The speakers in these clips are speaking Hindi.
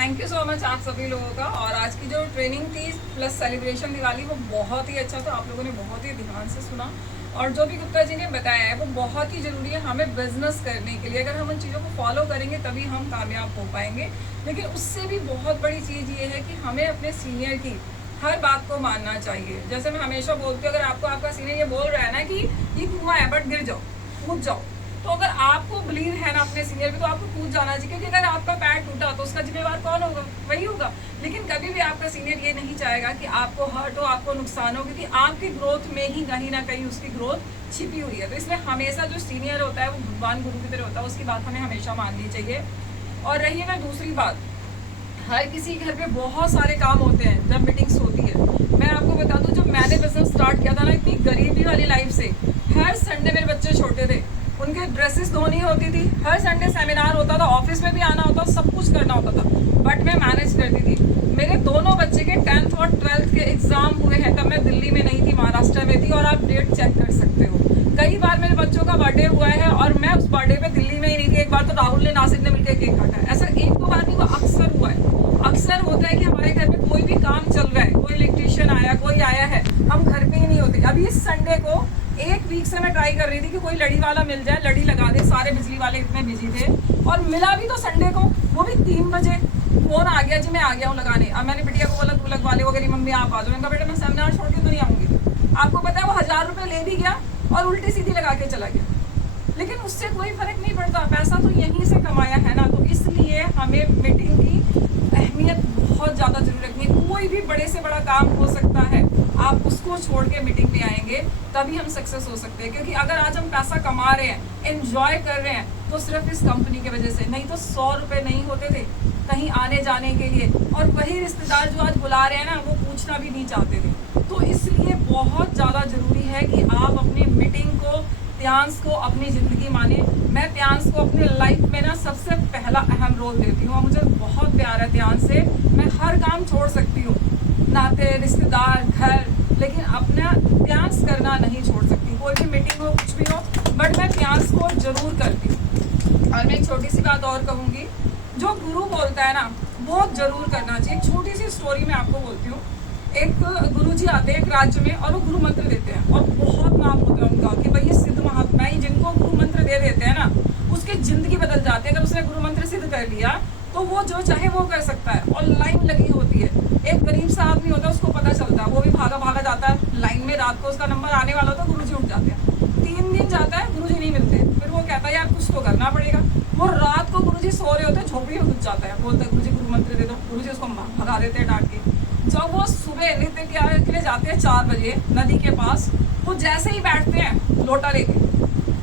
थैंक यू सो मच आप सभी लोगों का। और आज की जो ट्रेनिंग थी प्लस सेलिब्रेशन दिवाली वो बहुत ही अच्छा था। आप लोगों ने बहुत ही ध्यान से सुना और जो भी गुप्ता जी ने बताया है वो बहुत ही ज़रूरी है हमें बिजनेस करने के लिए। अगर हम उन चीज़ों को फॉलो करेंगे तभी हम कामयाब हो पाएंगे। लेकिन उससे भी बहुत बड़ी चीज़ ये है कि हमें अपने सीनियर की हर बात को मानना चाहिए। जैसे मैं हमेशा बोलती हूँ, अगर आपको आपका सीनियर ये बोल रहा है ना कि ये कुआं है बट गिर जाओ, कूद जाओ, तो अगर आपको बिलीव है ना अपने सीनियर पे तो आपको कूद जाना चाहिए। क्योंकि अगर आपका पैर टूटा तो उसका जिम्मेवार कौन होगा? वही होगा। लेकिन कभी भी आपका सीनियर ये नहीं चाहेगा कि आपको हर्ट हो, आपको नुकसान हो, क्योंकि आपकी ग्रोथ में ही कहीं ना कहीं उसकी ग्रोथ छिपी हुई है। तो इसलिए हमेशा जो सीनियर होता है वो भगवान गुरु की तरह होता है, उसकी बात हमें हमेशा माननी चाहिए। और रही ना दूसरी बात, हर किसी घर पे बहुत सारे काम होते हैं जब मीटिंग्स होती है। मैं आपको बता दूं, जब मैंने बिजनेस स्टार्ट किया था ना, इतनी गरीबी वाली लाइफ से, हर संडे मेरे बच्चे छोटे थे, उनके ड्रेसेस धोनी होती थी, हर संडे सेमिनार होता था, ऑफिस में भी आना होता, सब कुछ करना होता था, बट मैं मैनेज करती थी। मेरे दोनों बच्चे के 10th और 12th के एग्जाम हुए हैं तब मैं दिल्ली में नहीं थी, महाराष्ट्र में थी। और आप डेट चेक कर सकते हो, कई बार मेरे बच्चों का बर्थडे हुआ है और मैं उस बर्थडे पे दिल्ली में ही नहीं थी। एक बार तो राहुल ने, नासिर ने मिलकर केक काटा है। ऐसा एक दो बार नहीं हुआ, अक्सर हुआ है। अक्सर होता है कि हमारे घर में कोई भी काम चल रहा है, कोई इलेक्ट्रिशियन आया, कोई आया है, हम घर पे ही नहीं होते। अभी इस संडे को एक वीक से मैं ट्राई कर रही थी कि कोई लड़ी वाला मिल जाए, लड़ी लगा दे, सारे बिजली वाले इतने बिजी थे। और मिला भी तो संडे को, वो भी 3 बजे फोन आ गया, जी मैं आ गया हूँ लगाने। अब मैंने बिटिया को बोला तू लगवा ले, वो कह रही मम्मी आप आ जाओ। मैंने कहा बेटा मैं सेमिनार छोड़ के तो नहीं आऊंगी। आपको पता है वो 1000 रुपये ले भी गया और उल्टी सीधी लगा के चला गया। लेकिन उससे कोई फर्क नहीं पड़ता, पैसा तो यहीं से कमाया है ना। तो इसलिए हमें मीटिंग की अहमियत बहुत ज़्यादा जरूर रखनी है। कोई भी बड़े से बड़ा काम हो सकता है, आप उसको छोड़ के मीटिंग में आएंगे तभी हम सक्सेस हो सकते हैं। क्योंकि अगर आज हम पैसा कमा रहे हैं, एंजॉय कर रहे हैं, तो सिर्फ इस कंपनी की वजह से, नहीं तो 100 रुपये नहीं होते थे कहीं आने जाने के लिए। और वही रिश्तेदार जो आज बुला रहे हैं ना, वो पूछना भी नहीं चाहते थे। तो इसलिए बहुत ज़्यादा जरूरी है कि आप अपनी मीटिंग को, त्यांश को अपनी ज़िंदगी माने। मैं त्यांश को अपनी लाइफ में ना सबसे पहला अहम रोल देती हूँ। मुझे बहुत प्यार है त्यांश से। मैं हर काम छोड़ सकती हूँ, नाते, रिश्तेदार, घर, लेकिन अपना त्यांश करना नहीं छोड़ सकती। कोई भी मीटिंग हो, कुछ भी हो, बट मैं त्यांश को जरूर करती हूँ। और मैं एक छोटी सी बात और कहूँगी, जो गुरु बोलता है ना वो जरूर करना चाहिए। एक छोटी सी स्टोरी मैं आपको बोलती हूँ। एक गुरुजी आते हैं एक राज्य में और वो गुरु मंत्र देते हैं और बहुत नाम होता है उनका कि भाई ये सिद्ध महात्मा ही जिनको गुरु मंत्र दे देते हैं ना, उसकी जिंदगी बदल जाती है। अगर उसने गुरु मंत्र सिद्ध कर लिया तो वो जो चाहे वो कर सकता है। और लाइन लगी होती है, एक गरीब सा आदमी होता है, उसको पता चलता है, वो भी भागा भागा जाता है लाइन में। रात को उसका नंबर आने वाला होता है, गुरुजी उठ जाते हैं। 3 दिन जाता है, गुरुजी नहीं मिलते। फिर वो कहता है यार कुछ तो करना पड़ेगा। वो रात को गुरुजी सो रहे होते हैं, झोपड़ी में घुस जाता है, बोलता है गुरुजी गुरु मंत्र दे दो। गुरुजी उसको भगा देते हैं डांट के। जब वो सुबह नृत्य के लिए जाते हैं 4 बजे नदी के पास, वो जैसे ही बैठते हैं लोटा लेके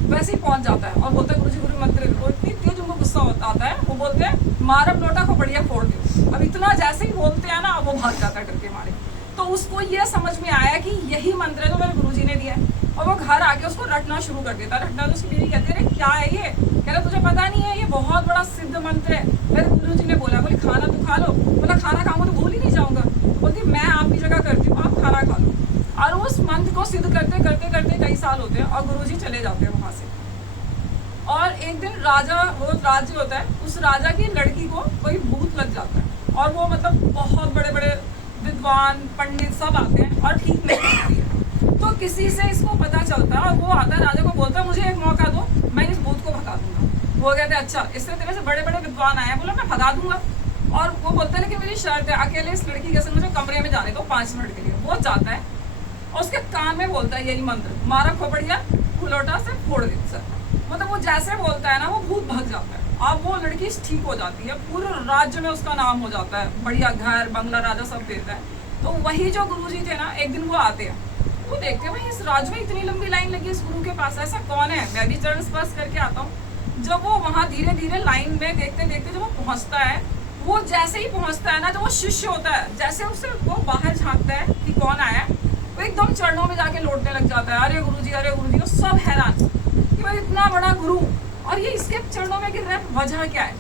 वैसे ही पहुंच जाता है और बोलता है गुरुजी गुरु मंत्र दे दो। इतनी तेज उनको गुस्सा आता है, वो बोलते हैं मारब लोटा को बढ़िया फोड़ दो। अब इतना जैसे ही बोलते हैं ना, वो भाग जाता है डर के मारे। तो उसको ये समझ में आया कि यही मंत्र है जो मेरे गुरुजी ने दिया है। और वो घर आके उसको रटना शुरू कर देता है। रटना तो उसकी बीवी कहती है अरे क्या है ये? कह रहा तुझे पता नहीं है, ये बहुत बड़ा सिद्ध मंत्र है, मेरे गुरुजी ने बोला। बोले खाना तो खा लो। बोला खाना खाऊंगा तो भूल ही नहीं जाऊंगा। बोलती मैं आपकी जगह करती हूँ, आप खाना खा लो। और उस मंत्र को सिद्ध करते करते करते कई साल होते हैं और गुरुजी चले जाते हैं वहां से। और एक दिन राजा, वो राज्य होता है, उस राजा की लड़की को कोई भूत लग जाता है। और वो मतलब बहुत बड़े बड़े विद्वान पंडित सब आते हैं और ठीक नहीं होती है। तो किसी से इसको पता चलता है और वो आता है राजा को, बोलता है मुझे एक मौका दो, मैं इस भूत को भगा दूंगा। वो कहते हैं अच्छा, इससे तेरे से बड़े बड़े विद्वान आए हैं। बोला मैं भगा दूंगा। और वो बोलता है लेकिन मेरी शर्त है, अकेले इस लड़की के साथ मुझे कमरे में जाने दो 5 मिनट के लिए। वो जाता है और उसके कान में बोलता है यही मंत्र, मारा खोपड़िया फुलौटा से फोड़ दे सर। मतलब वो जैसे बोलता है ना, वो भूत भाग जाता है। अब वो लड़की ठीक हो जाती है, पूरे राज्य में उसका नाम हो जाता है, बढ़िया घर बंगला राजा सब देता है। तो वही जो गुरुजी थे ना, एक दिन वो आते हैं, वो देखते हैं भाई इस राज्य में इतनी लंबी लाइन लगी इस गुरु के पास, ऐसा कौन है? मैं भी चरण स्पर्श करके आता हूँ। जब वो वहाँ धीरे धीरे लाइन में देखते देखते जब वो पहुँचता है, वो जैसे ही पहुँचता है ना, जो वो शिष्य होता है, जैसे उससे वो बाहर झाँकता है कि कौन आया, वो एकदम चरणों में जाके लौटने लग जाता है, अरे गुरुजी अरे गुरुजी। वो सब हैरान कि भाई इतना बड़ा गुरु और ये इसके चरणों में गिर रहा है, वजह क्या है?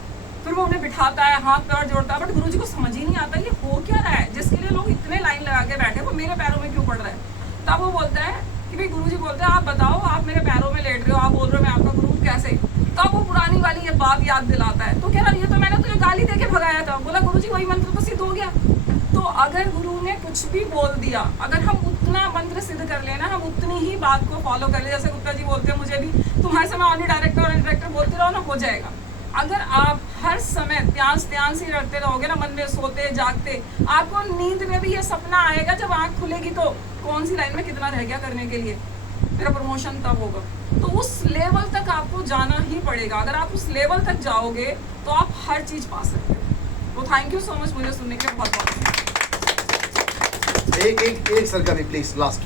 फिर वो उन्हें बिठाता है, हाथ पैर जोड़ता है, बट गुरुजी को समझ ही नहीं आता ये हो क्या रहा है, जिसके लिए लोग इतने लाइन लगा के बैठे, वो मेरे पैरों में क्यों पड़ रहा है? तब वो बोलता है कि भाई गुरुजी बोलते हैं आप बताओ, आप मेरे पैरों में लेट रहे हो, आप बोल रहे हो मैं आपका गुरु कैसे? तब वो पुरानी वाली ये बात याद दिलाता है। तो कह रहा ये तो मैंने तुझे गाली देके भगाया था, बोला गुरुजी वही मंत्र तो सिद्ध हो गया। तो अगर गुरु ने कुछ भी बोल दिया, अगर हम उतना मंत्र सिद्ध कर लेना, हम उतनी ही बात को फॉलो कर ले, जैसे गुप्ता जी बोलते हैं मुझे भी तुम्हारे समय ऑनली डायरेक्टर और डायरेक्टर बोलते रहो ना, हो जाएगा। अगर आप हर समय त्यांस ही रखते रहोगे ना, मन में सोते जागते, आपको नींद में भी ये सपना आएगा, जब आंख खुलेगी तो कौन सी लाइन में कितना रह गया करने के लिए, मेरा प्रमोशन तब होगा। तो उस लेवल तक आपको जाना ही पड़ेगा। अगर आप उस लेवल तक जाओगे तो आप हर चीज पा सकते हो। तो थैंक यू सो मच मुझे सुनने के लिए, बहुत बहुत एक सरकारी प्लीज लास्ट